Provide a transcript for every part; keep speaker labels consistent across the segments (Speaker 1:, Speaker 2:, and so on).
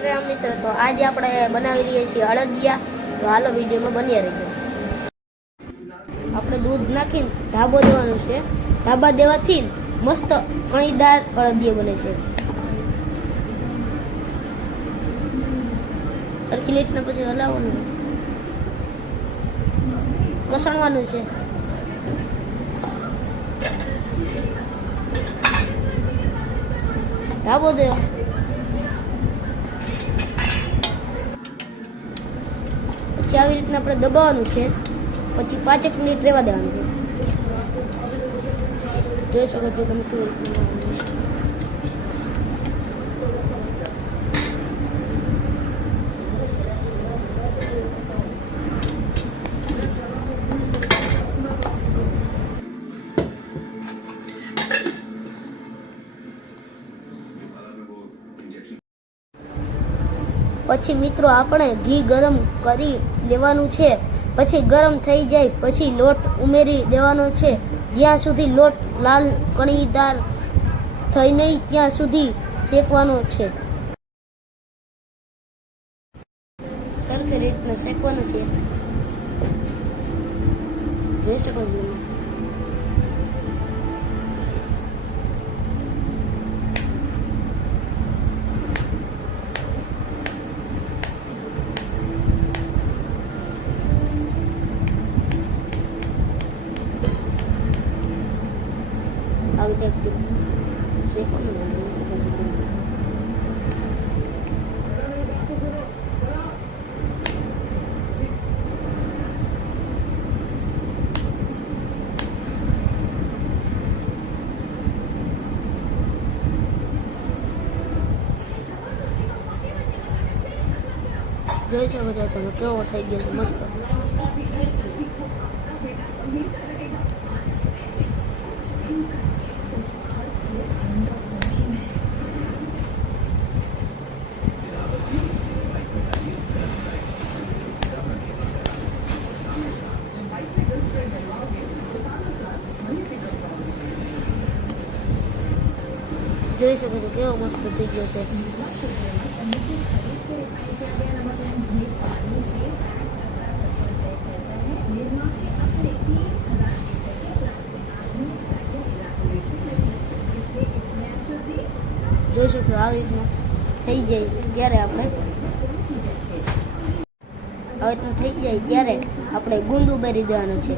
Speaker 1: રામ મિત્ર, તો આજે આપણે બનાવી રહ્યા છીએ અળદિયા. તો હાલો વિડીયોમાં બન્યા રહીએ. આપણે દૂધ નાખીને ધાબો દેવાનું છે. ધાબા દેવાથી મસ્ત કણીદાર અળદિયા બને છે. સરખી રીતના પછી હલાવવાનું. કસણવાનું છે. ધાબો દેવા. પછી આવી રીતના આપણે દબાવવાનું છે. પછી પાંચેક મિનિટ રહેવા દેવાનું છે. જોઈ શકો છો તમે કેવી પછી મિત્રો આપણે ઘી ગરમ કરી લેવાનું છે. પછી ગરમ થઈ જાય, પછી લોટ ઉમેરી દેવાનો છે. જ્યાં સુધી લોટ લાલ કણીદાર થઈ નહીં, ત્યાં સુધી શેકવાનો છે. સરખી રીતના શેકવાનું છે. જોઈ શકો છો? જોઈ શકો છો તમે કેવો થઈ ગયો છે મસ્ત જોઈ શકો છો કેવો મસ્ત થઈ ગયો છે જોઈ કે આવી રીતનું થઈ જાય ત્યારે આપણે આવી રીતનું થઈ જાય ત્યારે આપણે ગુંદ ઉમેરી દેવાનું છે.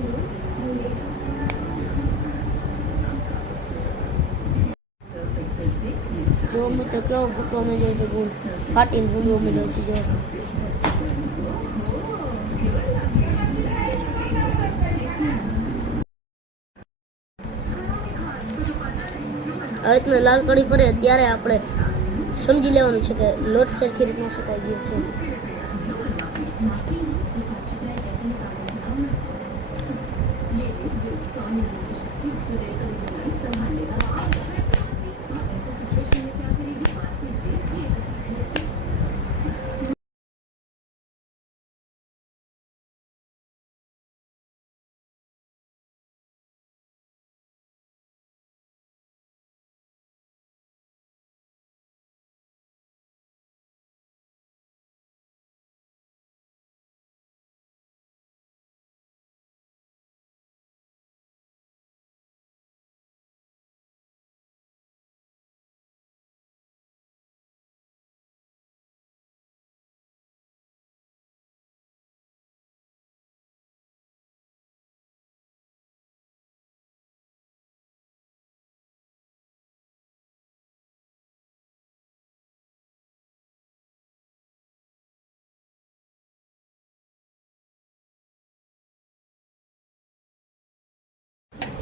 Speaker 1: કેવો ફૂટવા માંડ્યો છે ગુંદ ફાટીને ગુંદો માંડ્યો છે, જો. રીતના લાલ કડી પડે ત્યારે આપણે સમજી લેવાનું છે કે લોટ સરખી રીતના શકાય ગયો છે.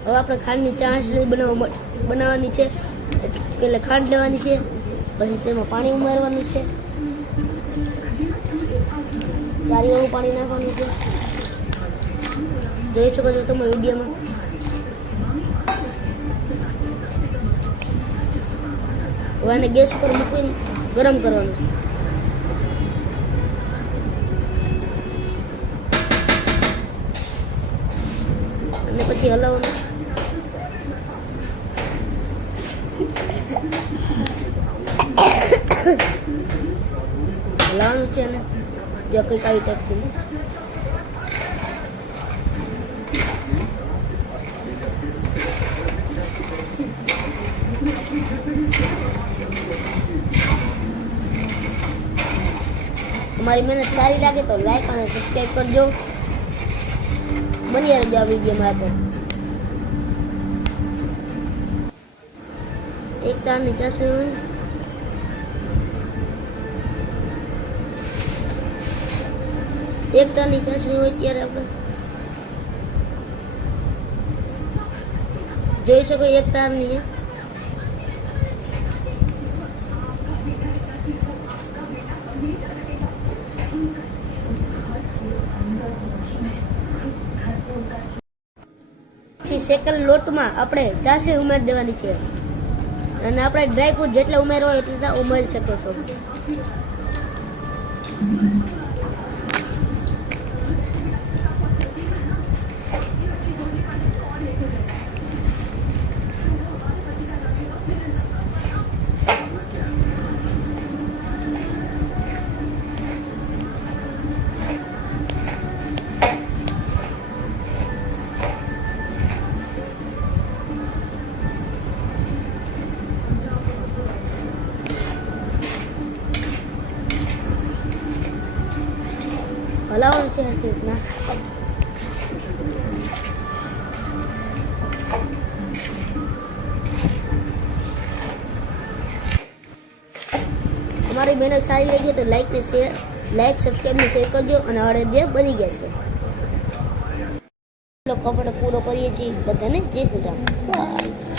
Speaker 1: હવે આપણે ખાંડની ચાસણી બનાવવા બનાવવાની છે. પહેલાં ખાંડ લેવાની છે, પછી તેમાં પાણી ઉમેરવાનું છે. સારી એવું પાણી નાખવાનું છે. જોઈ શકો છો તમે વિડીયોમાં. હવે આને ગેસ ઉપર મૂકીને ગરમ કરવાનું છે. અને પછી હલાવવાનું. છે ને? જો કંઈક આવી ટાઈપથી તમારી મહેનત સારી લાગે તો લાઈક અને સબસ્ક્રાઈબ કરજો. બની રહેજો આ વિડીયોમાં તો એક તારની ચશ્મી હોય એક તારની ચશ્મી હોય ત્યારે આપણે જોઈ શકો એક તારની છે પછી શેકલ લોટમાં આપણે ચાસણી ઉમેરી દેવાની છે. અને આપણે ડ્રાય ફ્રૂટ જેટલા ઉમેરો એટલા ઉમેરી શકો છો. હલાવવાનું છે હકીકતમાં અમારી મહેનત સારી લાગી તો લાઈક ને શેર લાઈક સબસ્ક્રાઈબ ને શેર કરજો અને અડે જે બની ગયા છે. કપડો પૂરો કરીએ છીએ બધાને. જય શ્રી રામ.